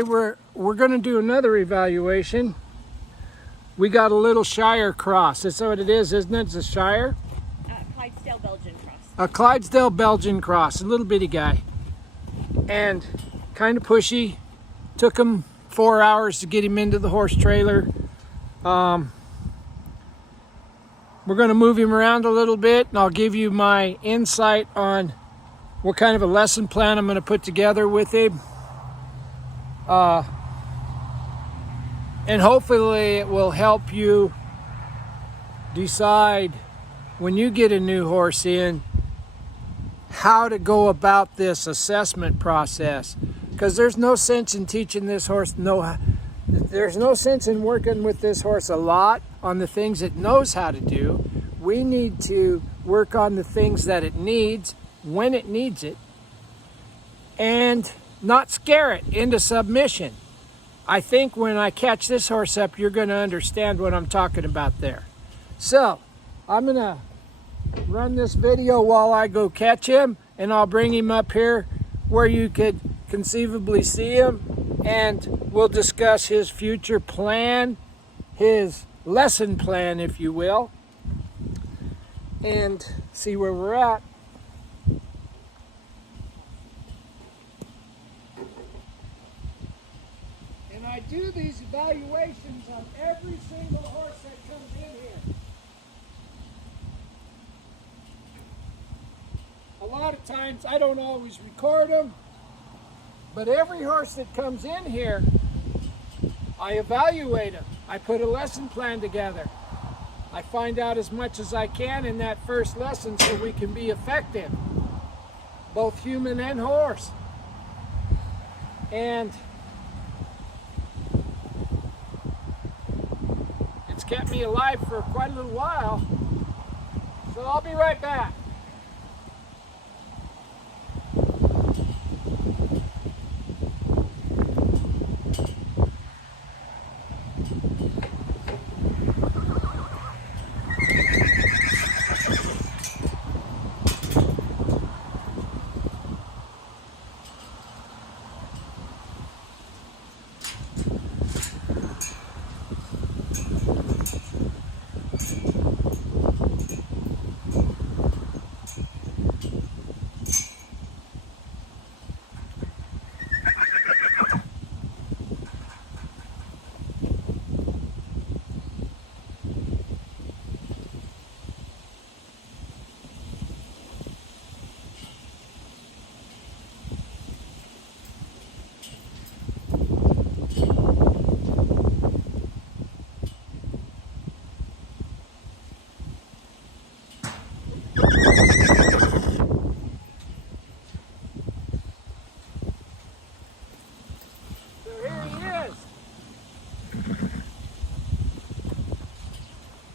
today we're going to do another evaluation. We got a little shire cross. That's what it is, isn't it? It's a shire? Clydesdale Belgian cross. A Clydesdale Belgian cross, a little bitty guy. And kind of pushy. Took him 4 hours to get him into the horse trailer. We're going to move him around a little bit, and I'll give you my insight on what kind of a lesson plan I'm going to put together with him. And hopefully it will help you decide when you get a new horse in how to go about this assessment process. Because there's no sense in teaching this horse, there's no sense in working with this horse a lot on the things it knows how to do. We need to work on the things that it needs when it needs it and not scare it into submission. I think when I catch this horse up, you're going to understand what I'm talking about there. So, I'm going to run this video while I go catch him, and I'll bring him up here where you could conceivably see him, and we'll discuss his future plan, his lesson plan, if you will, and see where we're at. And I do these evaluations on every single horse that comes in here. A lot of times I don't always record them, but every horse that comes in here, I evaluate them. I put a lesson plan together. I find out as much as I can in that first lesson so we can be effective, both human and horse. And it's kept me alive for quite a little while, so I'll be right back.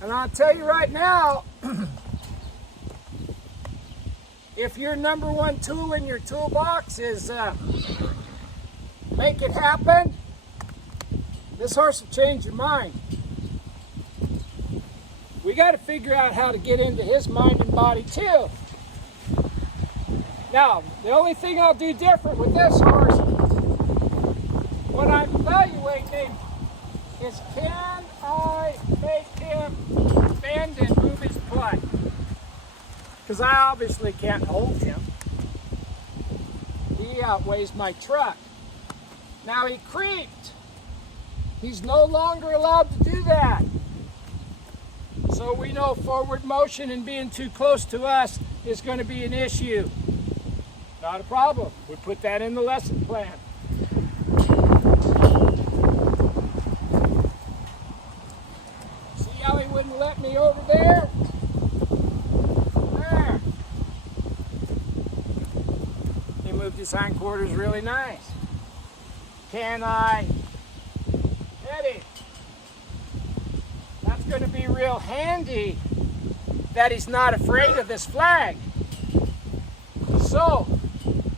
And I'll tell you right now, if your number one tool in your toolbox is make it happen, this horse will change your mind. We got to figure out how to get into his mind and body too. Now, the only thing I'll do different with this horse when I'm evaluating him is, can I make him bend and move his butt? Because I obviously can't hold him. He outweighs my truck. Now he creeped. He's no longer allowed to do that. So we know forward motion and being too close to us is going to be an issue. Not a problem. We put that in the lesson plan. See how he wouldn't let me over there? There. He moved his hindquarters really nice. Can I hit him? That's going to be real handy that he's not afraid of this flag. So,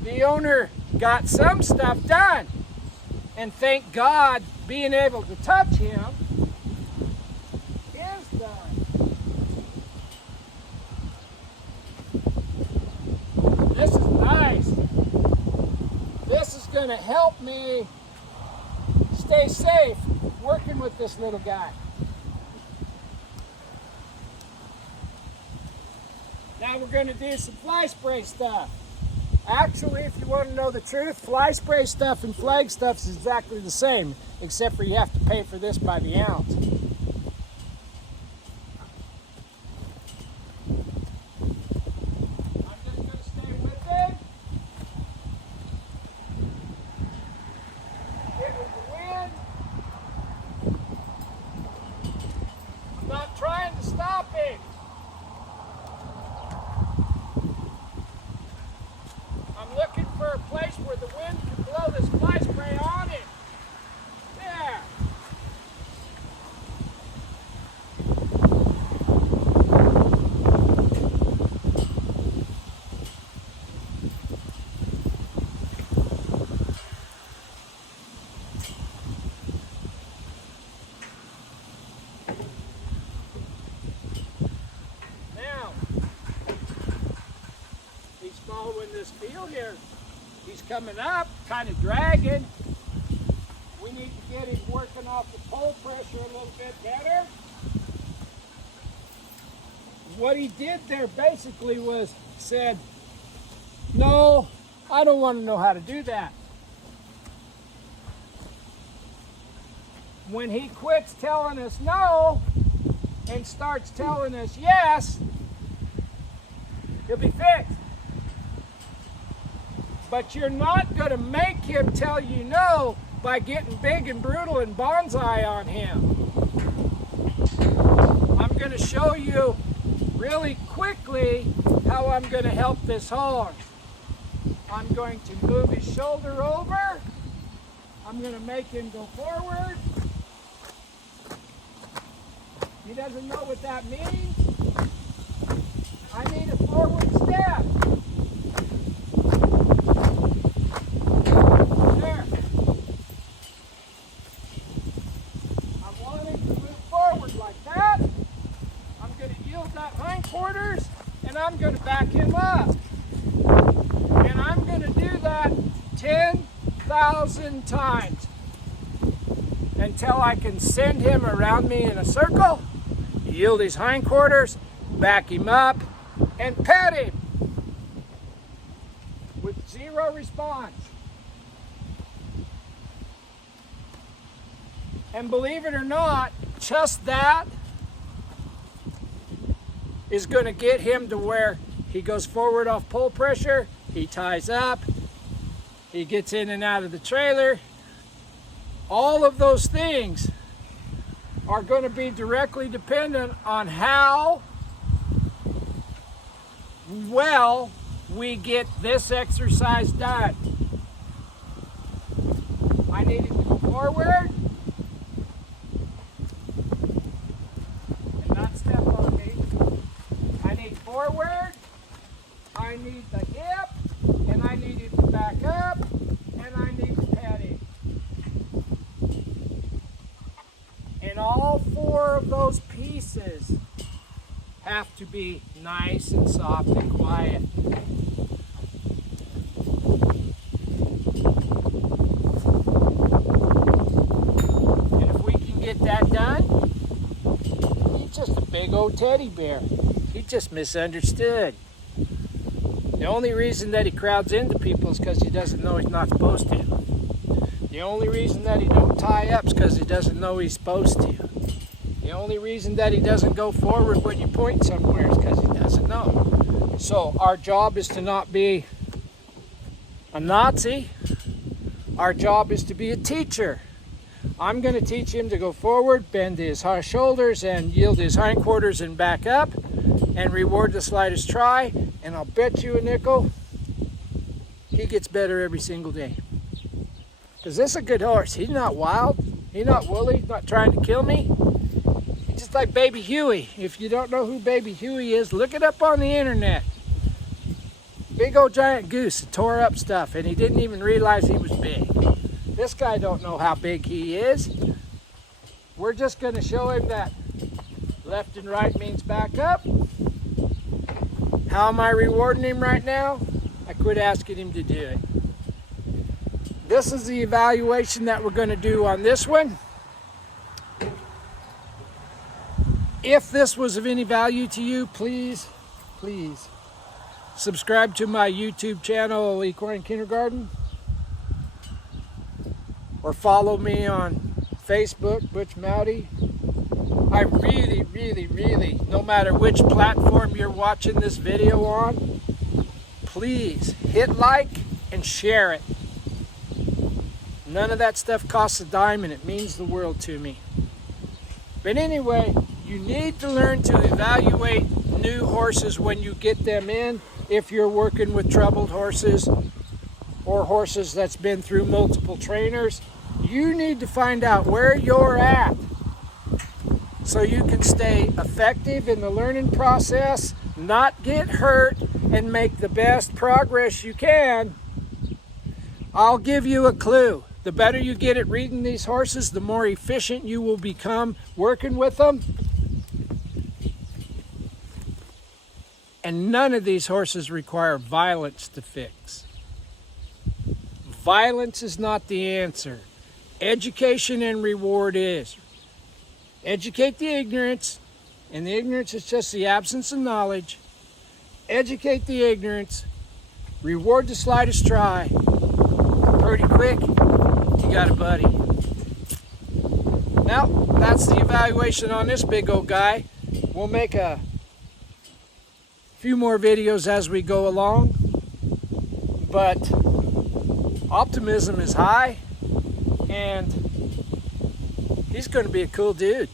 the owner got some stuff done. And thank God, being able to touch him is done. This is nice. This is going to help me stay safe working with this little guy. Now we're going to do some fly spray stuff. Actually, if you want to know the truth, fly spray stuff and flag stuff is exactly the same, except for you have to pay for this by the ounce. I'm just going to stay with it. Get with the wind. I'm not trying to stop it. I'm looking for a place where the wind can blow this fly spray on it. There. Now, he's following this field here. He's coming up, kind of dragging. We need to get him working off the pole pressure a little bit better. What he did there basically was said, no, I don't want to know how to do that. When he quits telling us no and starts telling us yes, he'll be fixed. But you're not going to make him tell you no by getting big and brutal and bonsai on him. I'm going to show you really quickly how I'm going to help this horse. I'm going to move his shoulder over. I'm going to make him go forward. He doesn't know what that means. I need a forward step. There. I want him to move forward like that. I'm going to yield that hindquarters and I'm going to back him up. And I'm going to do that 10,000 times until I can send him around me in a circle, yield his hindquarters, back him up, and pet him with zero response. And believe it or not, just that is going to get him to where he goes forward off pole pressure, he ties up, he gets in and out of the trailer. All of those things are going to be directly dependent on how well we get this exercise done. I need him to go forward and not step on me. I need forward, I need the hip, and I need him to back up, and I need to pet him. And all four of those pieces have to be nice and soft and quiet. And if we can get that done, he's just a big old teddy bear. He just misunderstood. The only reason that he crowds into people is because he doesn't know he's not supposed to. The only reason that he don't tie up is because he doesn't know he's supposed to. The only reason that he doesn't go forward when you point somewhere is because he doesn't know. So our job is to not be a Nazi. Our job is to be a teacher. I'm going to teach him to go forward, bend his shoulders, and yield his hindquarters and back up, and reward the slightest try. And I'll bet you a nickel, he gets better every single day. Because this is a good horse. He's not wild. He's not woolly. He's not trying to kill me. He's just like Baby Huey. If you don't know who Baby Huey is, look it up on the internet. Big old giant goose that tore up stuff, and he didn't even realize he was big. This guy don't know how big he is. We're just going to show him that left and right means back up. How am I rewarding him right now? I quit asking him to do it. This is the evaluation that we're going to do on this one. If this was of any value to you, please subscribe to my YouTube channel, Equine Kindergarten, or follow me on Facebook, Butch Mowdy. I really, no matter which platform you're watching this video on, please hit like and share it. None of that stuff costs a dime, and it means the world to me. But anyway, you need to learn to evaluate new horses when you get them in. If you're working with troubled horses or horses that's been through multiple trainers, you need to find out where you're at so you can stay effective in the learning process, not get hurt, and make the best progress you can. I'll give you a clue. The better you get at reading these horses, the more efficient you will become working with them. And none of these horses require violence to fix. Violence is not the answer. Education and reward is. Educate the ignorance, and the ignorance is just the absence of knowledge. Educate the ignorance, reward the slightest try. Pretty quick, you got a buddy. Now, that's the evaluation on this big old guy. We'll make a few more videos as we go along, but optimism is high, and he's going to be a cool dude.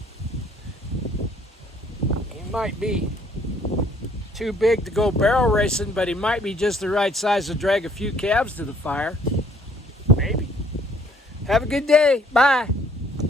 He might be too big to go barrel racing, but he might be just the right size to drag a few calves to the fire. Maybe. Have a good day. Bye.